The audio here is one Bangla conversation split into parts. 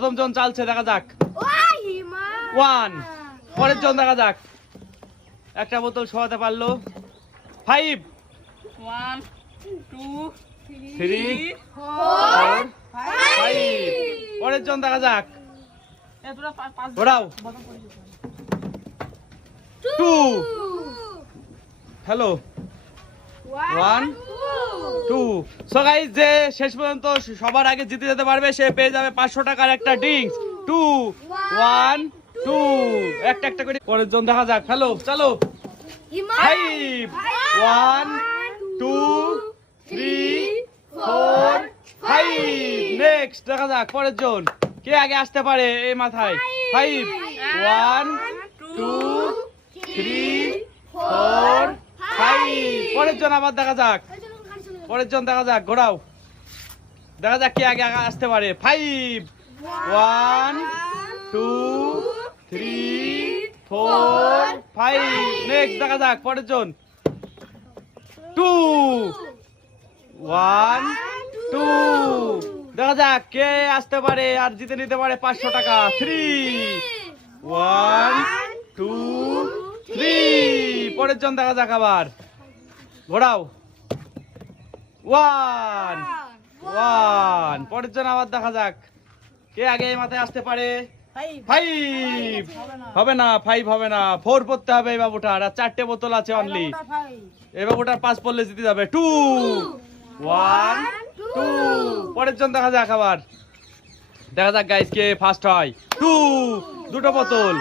প্রথম জন চালছে দেখা যাক। ওয়ান পরের জন দেখা যাক। একটা বোতল শোয়াতে পারল। Five one two three four five পরের জন দেখা যাক। হবে। Two hello one two so guys যে শেষ পর্যন্ত সবার আগে জিতে যেতে পারবে সে পেয়ে যাবে পাঁচশো টাকার একটা ড্রিঙ্কস টু ওয়ান টু একটা একটা করে। পরের জন দেখা যাক। হ্যালো চলো। Five one two three four five next দেখা যাক। পরের জন। কে আগে আসতে পারে এই মাথায়? Five one two three four five পরের জন আবার দেখা যাক। পরের জন দেখা যাক, ঘোরাও। দেখা যাক কে আগে আগে আসতে পারে। Five one two three four five next দেখা যাক, পরের জন। টু ওয়ান টু দেখা যাক কে আসতে পারে আর জিতে নিতে পারে পাঁচশো টাকা। থ্রি ওয়ান টু থ্রি পরের জন দেখা যাক আবার। ঘোরাও। ওয়ান ওয়ান পরের জন আবার দেখা যাক। কে আগে মাথায় আসতে পারে? ফাইভ হবে না। ফাইভ হবে না। ফোর পড়তে হবে এই বাবুটার আর চারটে বোতল আছে অনলি এই বাবুটার পাঁচ পড়লে জিতে যাবে। টু ওয়ান টু পরের জন দেখা যাক আবার। দেখা যাক গাইস কে ফার্স্ট হয়। টু দুটো বোতল।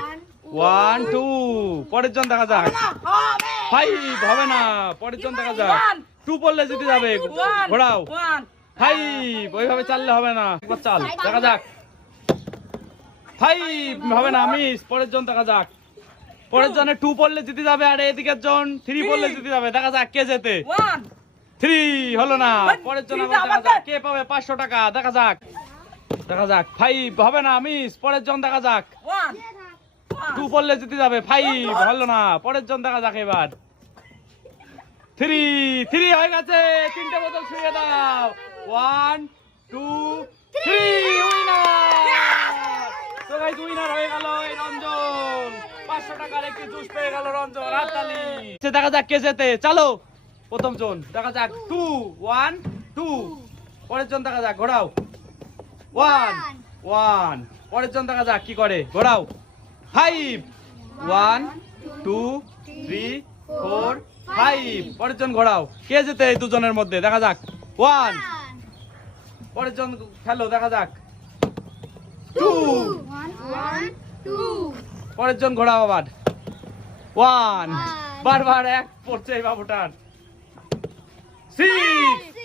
ওয়ান টু পরের জন দেখা যাক। ফাইভ হবে। না পরের জন দেখা যাক। টু পড়লে জিতে যাবে। ঘোরাও। ফাইভ ওইভাবে চাললে হবে না। একবার চাল দেখা যাক। ফাইভ হবে না মিস পরের জন দেখা যাক। পরের জনে টু পড়লে জিতে যাবে আর এদিকের জন থ্রি পড়লে জিতে যাবে। দেখা যাক কে যেতে থ্রি হলো না। পরের জন দেখা যাক। কে পাবে পাঁচশো টাকা? দেখা যাক। দেখা যাক। ফাইভ হবে না মিস পরের জন দেখা যাক। টু পড়লে জিতে যাবে। ফাইভ হলো না। পরের জন দেখা যাক এবার। থ্রি থ্রি হয়ে গেছে। তিনটে বোতল ছুঁয়ে দাও। ওয়ান টু থ্রি উইনার তো উইনার হয়ে গেল এই রঞ্জন। পাঁচশো টাকার একটি জুস পেয়ে গেল রঞ্জন সে দেখা যাক কে চলো, প্রথম জন। দেখা যাক। টু ওয়ান টু পরের জন দেখা যাক। ঘোরাও। ওয়ান ওয়ান পরের জন দেখা যাক কি করে। ঘোরাও। Five. One two three four five. পরের জন ঘোরাও। কে যেতে এই দুজনের মধ্যে? দেখা যাক। ওয়ান। পরের জন খেলো দেখা যাক। টু। পরের জন ঘোরাও আবার। ওয়ান। বারবার এক পড়ছে এই বাবুটার। সিক্স।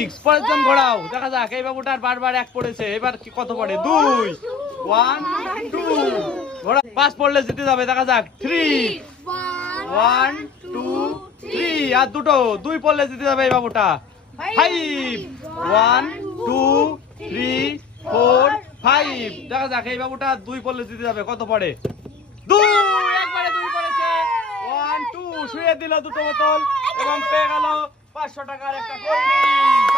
সিক্স পরের জন ঘোরাও। দেখা যাক, এই বাবুটার বারবার এক পড়েছে। এবার কত পড়ে? দুই। ওয়ান টু ঘোরা পাঁচ পড়লে জিতে যাবে, দেখা যাক। থ্রি ওয়ান টু থ্রি আর দুটো। দুই পড়লে জিতে যাবে এই বাবুটা। Five one two three four five দেখা যাক, এই বাবুটা দুই পড়লে জিতে যাবে। কত পড়ে? দুই। একবারে দুই পড়েছে। ওয়ান টু শুয়ে দিল দুটো বোতল এবং পেয়ে গেল পাঁচশো টাকার একটা কোল্ড